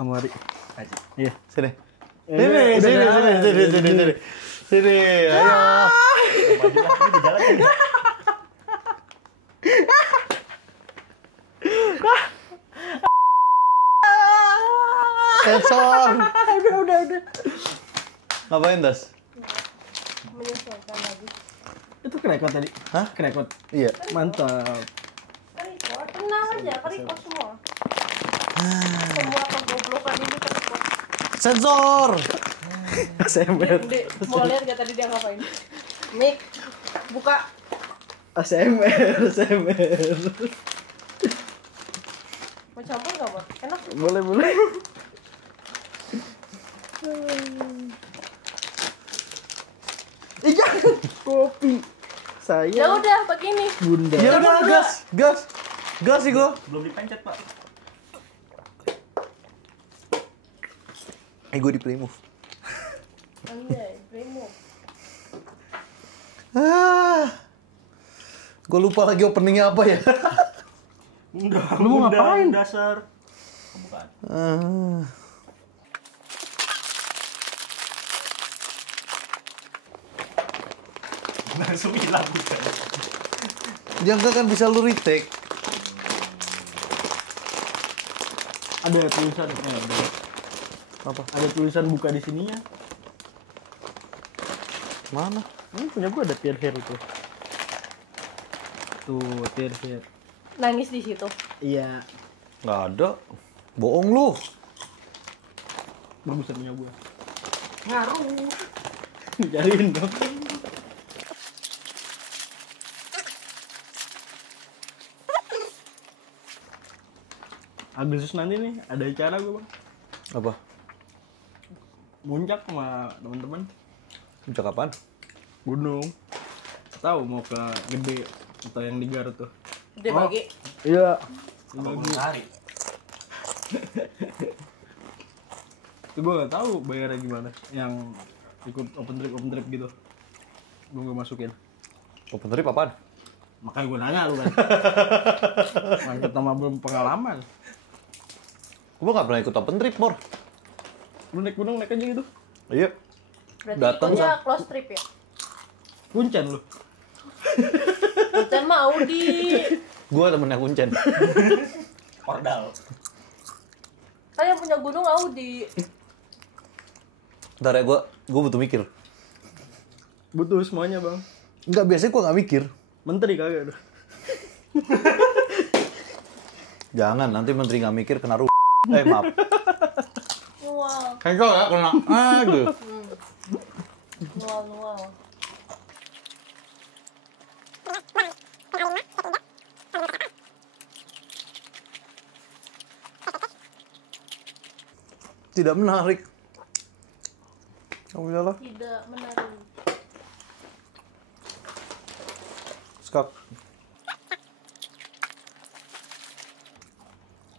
Amari. Aji. Iya. Sini. Sini, ayo. Maju lah, ini di jalan kan. Sensor. Udah. Ngapain, Das? Menyesuaikan lagi. Itu kerekot tadi. Hah? Kerekot. Iya. Mantap. Record, tenang aja, record semua. Semua kegoblokan ini record. Sensor. ASMR. Dek, mau lihat gak tadi dia ngapain? Mik, buka. ASMR. Mau campur gak, Bang? Enak. Boleh. Jangan kopi. Ya Saya udah, begini. Bunda. Ya udah, gas sih gua. Belum dipencet, Pak. Gua di play move. Anjay, remove. Gua lupa lagi openingnya apa ya. Enggak, Lu mau ngapain? Dasar. Oh, bukan. Langsung hilang bukan. Ya enggak kan bisa lu retake. Ada tulisan Apa? ada tulisan buka di sininya. Mana? Ini punya gua ada tear hair itu. Tuh, tear hair. Nangis di situ. Iya, Nggak ada. Bohong lu. bagusan punya gua. Ngaruh. Cariin dong. Agustus nanti nih ada acara gua, Bang. Apa? Muncak sama teman-teman. Sejak kapan? Gunung. Tahu mau ke Gede atau yang di Garut tuh. Gede bagi. Iya. Apa belum hari? Itu gua nggak tahu bayarnya gimana. Yang ikut open trip gitu. Gua nggak masukin. Open trip apaan? Makanya gua nanya lu kan. Kan pertama belum pengalaman. Gua nggak pernah ikut open trip, Mor. Lu naik gunung naik aja gitu. Iya. Berarti Datang, ikutnya close trip ya? Kuncen lu. Dan mau di... Gua temennya Kuncen. Pordal. Kan yang punya gunung Audi. Ntar ya gua butuh mikir. Butuh semuanya, Bang. Enggak, biasanya gua nggak mikir. Menteri kagak tuh. Jangan, nanti menteri nggak mikir kena maaf. Nual. Kagak ya kena. Aduh. Nual. Tidak menarik. Kamu salah. Tidak menarik. Skak.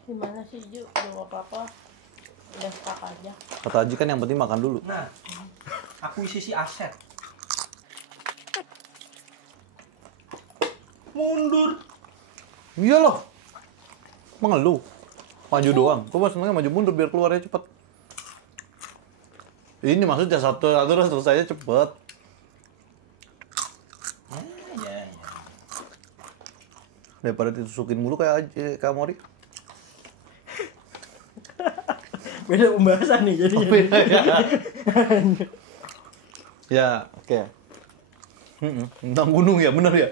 Gimana sih, Ju? Belum apa-apa. Udah stuck aja. Kata Haji kan yang penting makan dulu. Nah, akuisisi aset. Mundur. Iya loh. Mengeluh. Maju doang. Gua senengnya maju mundur biar keluarnya cepet. Ini maksudnya satu terus selesainya cepet. Ya. Daripada ditusukin mulu kayak Mori. Beda pembahasan nih jadinya. Ya, oke. Tentang gunung ya, bener ya?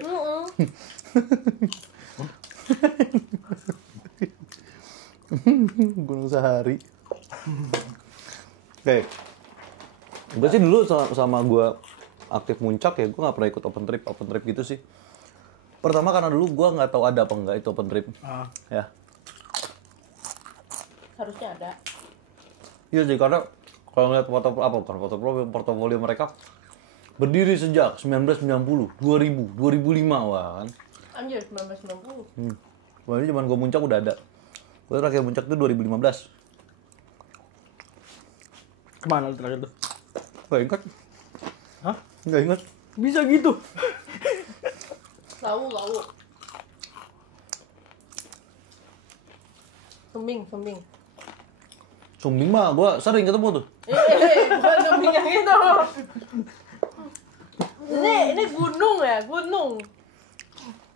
Gunung sehari. Oke. Gue sih dulu sama gue aktif muncak ya, gue nggak pernah ikut open trip gitu sih. Pertama karena dulu gue nggak tahu ada apa enggak itu open trip. Ya. Harusnya ada. Iya sih, karena kalau ngeliat portofolio mereka berdiri sejak 1990, 2000, 2005 wah kan. Anjir, 1990. Wah ini zaman gue muncak udah ada. Gue terakhir muncak itu 2015. Kemana lu terakhir tuh? Gak ingat. Hah? Gak ingat. Bisa gitu? Lawu. Sumbing. Sumbing mah gue sering ketemu tuh. Bukan sumbing yang itu. Ini gunung ya, gunung.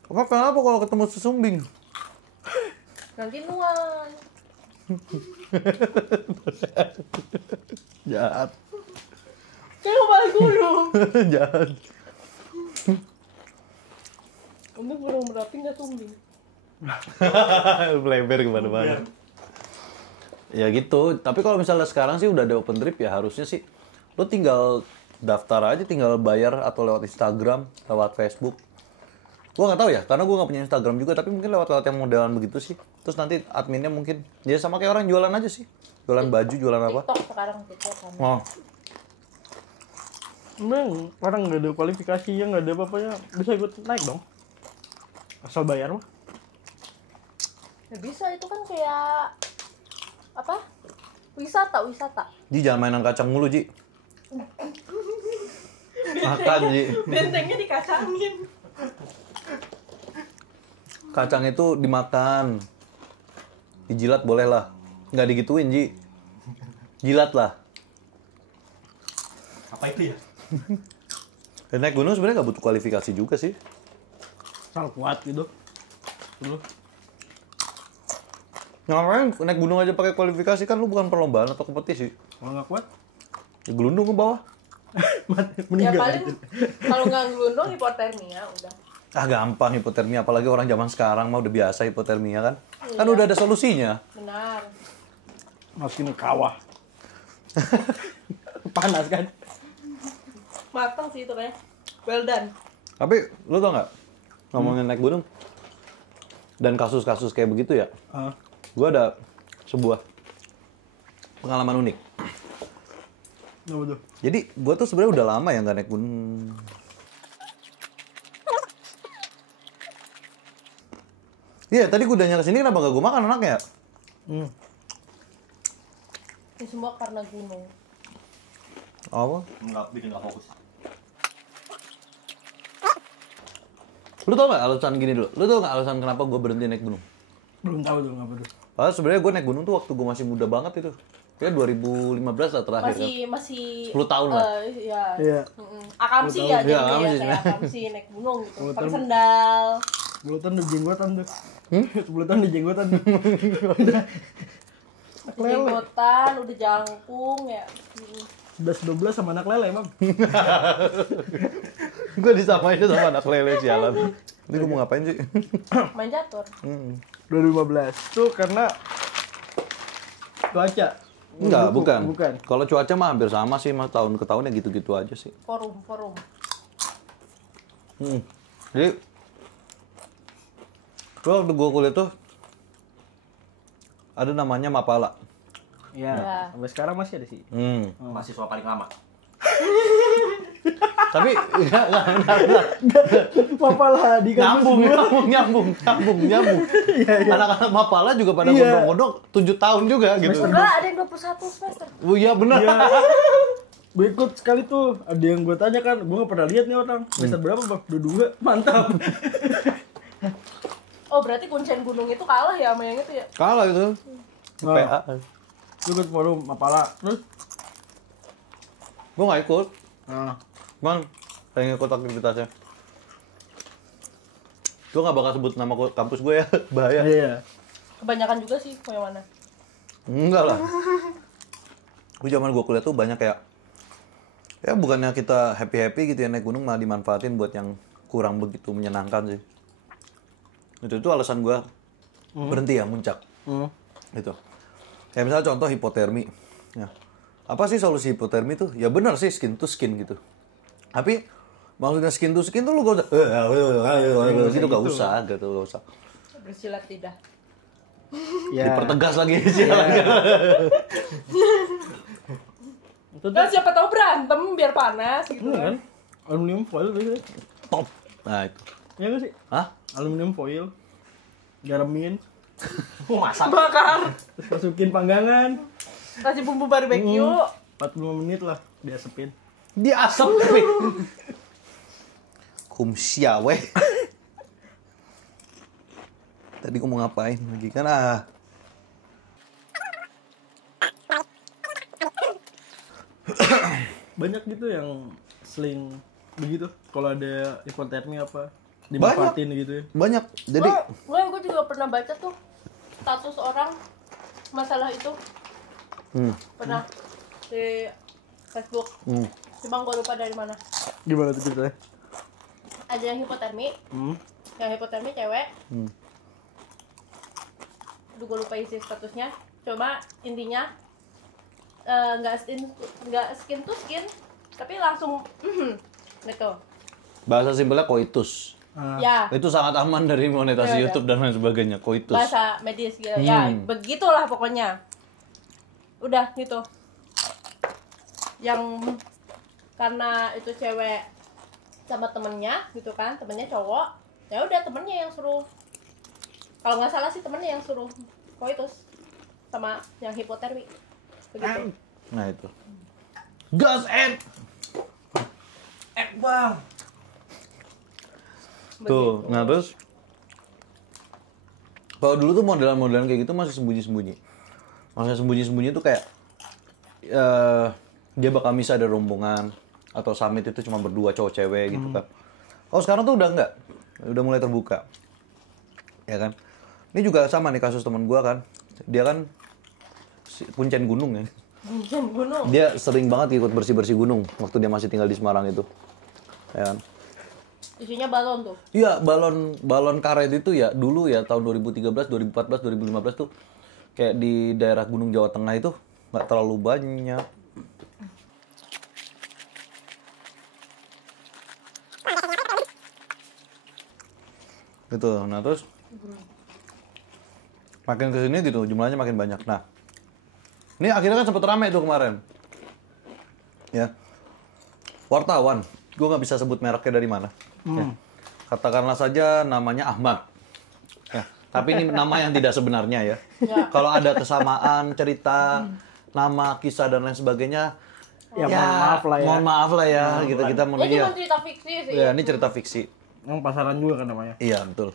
Kenapa kalau ketemu sumbing? Nanti nuan. Jahat. Kayak balik gunung. Jahat. Untuk gunung Merapi nggak sumbing. Melebar kemana-mana. Ya gitu. Tapi kalau misalnya sekarang sih udah ada open trip ya harusnya sih lo tinggal daftar aja, tinggal bayar atau lewat Instagram, lewat Facebook. Gua nggak tahu ya, karena gua nggak punya Instagram juga. Tapi mungkin lewat yang modelan begitu sih. Terus nanti adminnya mungkin ya sama kayak orang jualan aja sih. Jualan baju, jualan apa? TikTok sekarang TikTok kan. Oh, Emang orang nggak ada kualifikasinya, nggak ada apa-apanya, bisa ikut naik dong. Asal bayar mah. Ya bisa, itu kan kayak apa? Wisata. Ji jangan mainan kacang mulu, Ji. Makan, Ji. Bentengnya dikacangin. Kacang itu dimakan. Dijilat boleh lah. Nggak digituin, Ji. Jilat lah. Apa itu ya? Dan naik gunung sebenarnya nggak butuh kualifikasi juga sih. Asal kuat gitu. Dulu. Ngapain naik gunung aja pakai kualifikasi, kan lu bukan perlombaan atau kompetisi. Kalau nggak kuat, Ya gelundung ke bawah. mati, Ya meninggal. paling kalau nggak ngelundung hipotermia udah. Ah gampang hipotermia, apalagi orang zaman sekarang mah udah biasa hipotermia kan. Kan udah ada solusinya. Benar. Masukin ke kawah. Panas kan? Matang sih itu kayak. Well done. Tapi lu tau nggak, ngomongin naik gunung dan kasus-kasus kayak begitu ya, gue ada sebuah pengalaman unik. Apa tuh? Jadi gue tuh sebenarnya udah lama ya nggak naik gunung. Iya, tadi kudanya kesini kenapa gak gue makan anaknya? Ini semua karena gunung. Apa? Bikin nggak fokus. Lu tau gak alasan gini dulu? Lu tau gak alasan kenapa gue berhenti naik gunung? Belum tahu tuh ngapa tuh. Padahal sebenarnya gue naik gunung tuh waktu gue masih muda banget itu. Kayak 2015 lah terakhir. Masih 10 tahun lah. Iya. Iya. Akamsi 10 ya tahun. Iya, jadi akamsi. kayak akamsi naik gunung gitu. 10 Pakai tahun. sendal. 10 tahun udah jenggotan tuh. 10 tahun di jenggotan. Udah. Lele. Jenggotan, udah jangkung ya. 11-12 sama anak lele, Bang. Gue disamain sama anak lele sialan. Ini gue mau ngapain sih? Main catur. 2015 tuh karena cuaca. Enggak, bukan. Bukan. Kalau cuaca mah hampir sama sih, mah tahun ke tahun ya gitu-gitu aja sih. Forum. Jadi, waktu gue kuliah tuh ada namanya Mapala. Iya. Ya. Sampai sekarang masih ada sih. Mahasiswa paling lama. Tapi enggak. Mapala di kampus Nyambung. Anak-anak Mapala juga pada Iya. gondok-gondok 7 tahun juga gitu. Enggak, ada yang 21 semester. Oh iya benar. Iya. Gue ikut sekali tuh, ada yang gue tanya kan, gue gak pernah lihat nih orang. Semester berapa, Bang? 22. Mantap. Oh, berarti kuncen gunung itu kalah ya sama yang itu ya? Kalah itu. Wah. PA. Gue ikut forum Mapala. Terus? Gue nggak ikut. Nah, Bang, pengen ikut aktivitasnya. Gue nggak bakal sebut nama kampus gue ya, bahaya. iya. Kebanyakan juga sih, mau yang mana? Enggak lah. Gue zaman gue kuliah tuh banyak kayak, ya bukannya kita happy-happy gitu ya naik gunung, malah dimanfaatin buat yang kurang begitu menyenangkan sih. Itu alasan gue berhenti ya muncak. Gitu. Kayak misalnya contoh hipotermi. Ya. Apa sih solusi hipotermi tuh? Ya benar sih skin to skin gitu. Tapi maksudnya skin to skin tuh lu gak usah gitu, gak usah gitu, gak usah. Bersilat tidak. Ya. Dipertegas lagi sih. Itu tuh Kan siapa tahu berantem biar panas gitu kan. kan. Aluminium foil biasanya. Top. Nah itu. Iya gak sih? Hah? Aluminium foil. Garamin. Masak. Bakar. Terus masukin panggangan. Kasih bumbu barbecue. 45 menit lah diasepin. Diasap tapi. Kumsia weh. Tadi gue mau ngapain lagi kan Banyak gitu yang sling begitu. Kalau ada hipotermia apa dimanfaatin gitu ya. Banyak. Jadi gue juga pernah baca tuh status orang masalah itu. Pernah di Facebook. Cuma gue lupa dari mana. Gimana tuh ceritanya? Ada yang hipotermi. Yang hipotermi cewek. Aduh, gue lupa isi statusnya. Coba intinya nggak skin to skin, tapi langsung gitu. bahasa simpelnya koitus. Ya, Itu sangat aman dari monetasi Ya, ya. YouTube dan lain sebagainya. Koitus. bahasa medis gitu. Ya, begitulah pokoknya. Udah gitu. Yang karena itu cewek sama temennya gitu kan, temennya cowok. Ya udah temennya yang suruh. Kalau nggak salah sih temennya yang suruh koitus sama yang hipotermi. Begitu. Nah itu. Gas and Bang. tuh. Nah terus kalau dulu tuh modelan-modelan kayak gitu masih sembunyi-sembunyi. Masih sembunyi-sembunyi tuh kayak dia bakal misah ada rombongan atau summit itu cuma berdua cowok cewek gitu kan. Kalau sekarang tuh udah enggak. Udah mulai terbuka. Ya kan? Ini juga sama nih kasus teman gua kan. Dia kan kuncen gunung ya. Hujan gunung. Dia sering banget ikut bersih-bersih gunung waktu dia masih tinggal di Semarang itu. Ya kan? Isinya balon tuh. Iya, balon karet itu ya dulu ya tahun 2013, 2014, 2015 tuh kayak di daerah Gunung Jawa Tengah itu nggak terlalu banyak. Gitu. Nah, terus makin kesini gitu jumlahnya makin banyak. Nah, ini akhirnya kan sempet rame tuh kemarin. Ya. Wartawan, gue nggak bisa sebut mereknya dari mana. Ya. Katakanlah saja namanya Ahmad. Ya. Tapi ini nama yang tidak sebenarnya ya. Kalau ada kesamaan cerita, nama, kisah dan lain sebagainya, Ya, mohon maaf lah ya. Mohon maaf lah ya, gitu kita Ini iya. cuma cerita fiksi sih. Ya, ini cerita fiksi. Emang pasaran juga kan namanya. Iya, betul.